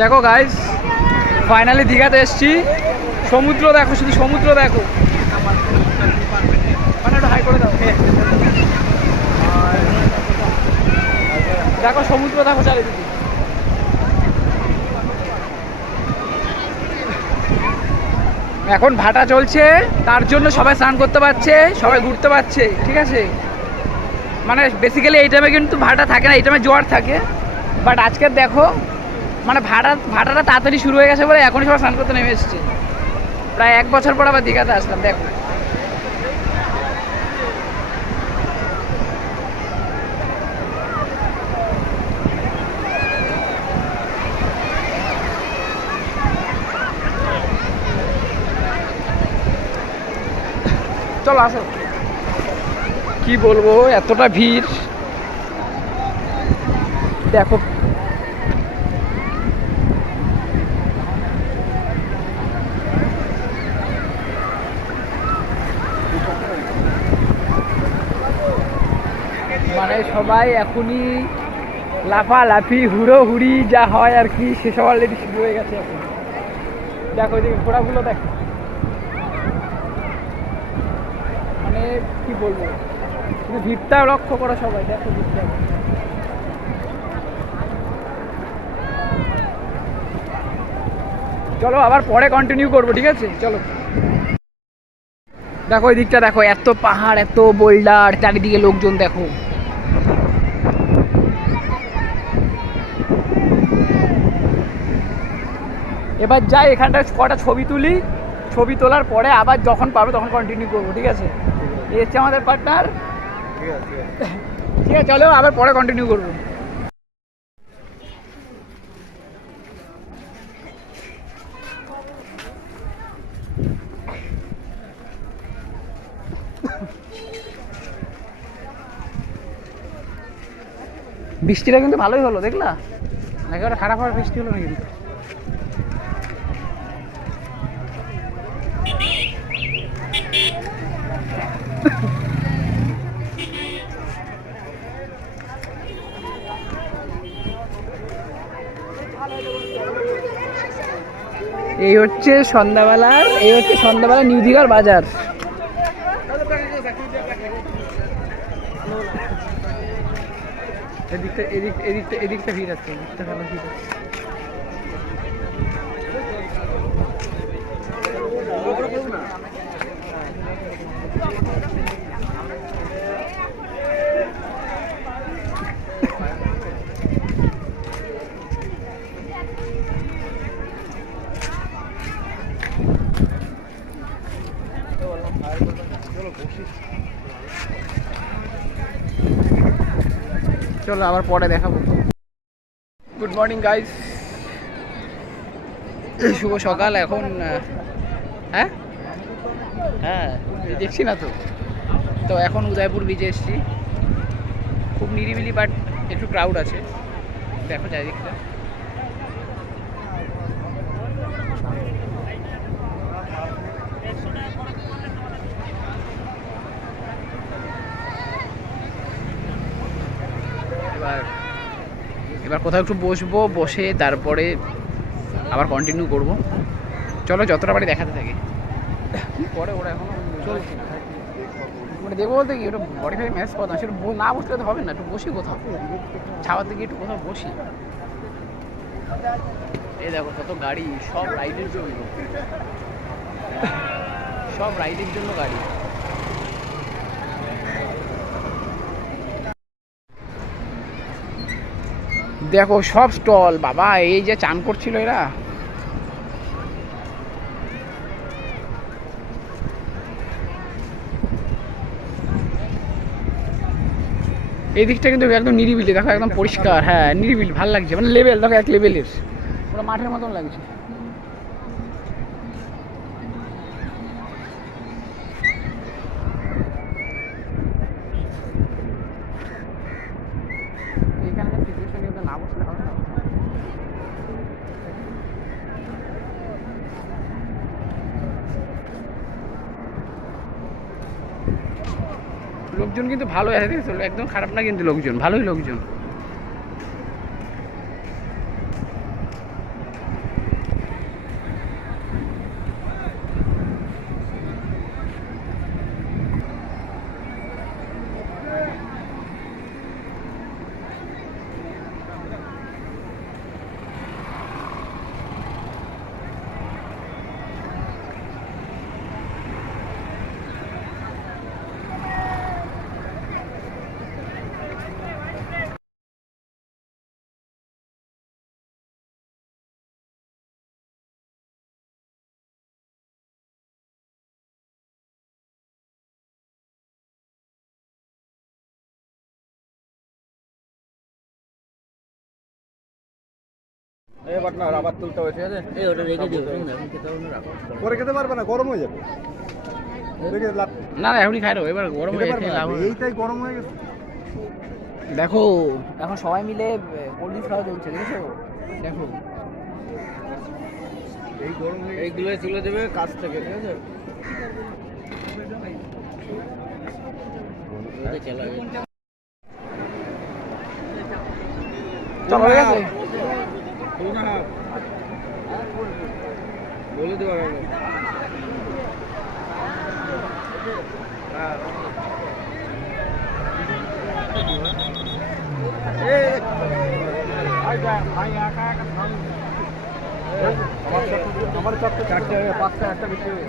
দেখো guys, finally দীঘাতে এসছি। সমুদ্র দেখো, শুধু সমুদ্র দেখো। মানে একটু হাই করে দাও। দেখো সমুদ্র দেখো চারিদিকে। এখন ভাটা চলছে, তার জন্য সবাই স্নান করতে পারছে, সবাই ঘুরতে পারছে, ঠিক আছে। মানে বেসিক্যালি এই টাইমে কিন্তু ভাটা থাকে না, এই টাইমে জোয়ার থাকে। বাট আজকের দেখো, মানে ভাটাটা তাড়াতাড়ি শুরু হয়ে গেছে বলে এখনই সবাই স্নান করতে নেমে এসছে। প্রায় 1 বছর পর আবার দীঘাতে আসলাম, দেখো। চলো আসো। কি বলবো, এতটা ভিড় দেখো। মানে সবাই এখনই লাফালাফি হুড়োহুড়ি যা হয় আর কি, সেসব অলরেডি শুরু হয়ে গেছে এখন। দেখো এদিকে ঘোড়াগুলো দেখো, মানে কি বলবো, তুমি ভিড়টা লক্ষ্য করো সবাই, দেখো ভিড়টা। চলো আবার পরে কন্টিনিউ করবো, ঠিক আছে, চলো। দেখো এই দিকটা দেখো, এত পাহাড়, এত বোল্ডার, চারিদিকে লোকজন দেখো। এবার যাই এখানটা কটা ছবি তুলি, ছবি তোলার পরে আবার যখন পাবো তখন কন্টিনিউ করবো, ঠিক আছে। এই হচ্ছে আমাদের পার্টনার, ঠিক আছে। ঠিক আছে, চলো আবার পরে কন্টিনিউ করবো। বৃষ্টিটা কিন্তু ভালোই হলো, দেখলা, একেবারে খারাপ হওয়ার বৃষ্টি হলো না কিন্তু। এই হচ্ছে সন্ধ্যাবেলা নিউ দীঘার বাজার। এদিকটা ভিড় আছে, এদিকটা ভালো ভিড় আছে। চলো আবার পরে দেখাবো। গুড মর্নিং গাইস, শুভ সকাল। এখন হ্যাঁ হ্যাঁ দেখছি না তো। তো এখন উদয়পুর বিচে এসেছি, খুব নিরিবিলি বাট একটু ক্রাউড আছে, দেখো চারিদিকটা। এবার কোথাও একটু বসবো, বসে তারপরে আবার কন্টিনিউ করব। চলো যতটা পারি দেখাতে থাকি। পরে ওরা এখন চলছে, মানে দেখবো বলতে কি, ওটা বডি ফাই ম্যাচ কথা, সেটা না বসলে তো হবে না, একটু বসি কোথাও, ছাওয়াতে গিয়ে একটু কোথাও বসি। এই দেখো কত গাড়ি, সব রাইডের জন্য, সব রাইডের জন্য গাড়ি। দেখো সব স্টল, বাবা এই যে চান করছিল এরা। এই দিকটা কিন্তু একদম নিরিবিলি, দেখো একদম পরিষ্কার, হ্যাঁ নিরিবিলি, ভালো লাগছে, মানে লেভেল দেখো এক লেভেলের, পুরো মাঠের মতন লাগছে। এখানে সিচুয়েশন কিন্তু না বসলে হবে না। লোকজন কিন্তু ভালো আছে, একদম খারাপ না কিন্তু, লোকজন ভালোই, লোকজন। এবার না আবার তুলতে হবে, ঠিক আছে? এই ওটা রেখে দিও, এখন খেতে হবে না, রাখো। পরে খেতে পারবে না, গরম হয়ে যাবে। রেখে লাভ না না এখনই খাই দেবো, এবার গরম হয়ে খেতে পারবে গেছে না, লাভ হবে না। এইটাই গরম হয়ে গেছে। দেখো এখন সবাই মিলে কোল্ড ড্রিঙ্কস খাওয়া চলছে, দেখেছো? দেখো এই গরম হয়ে এইগুলো তুলে দেবে কাছ থেকে, ঠিক আছে? চলো হয়ে গেছে। বলে দেবো আমার চারটে 5টা একটা বিক্রি হয়ে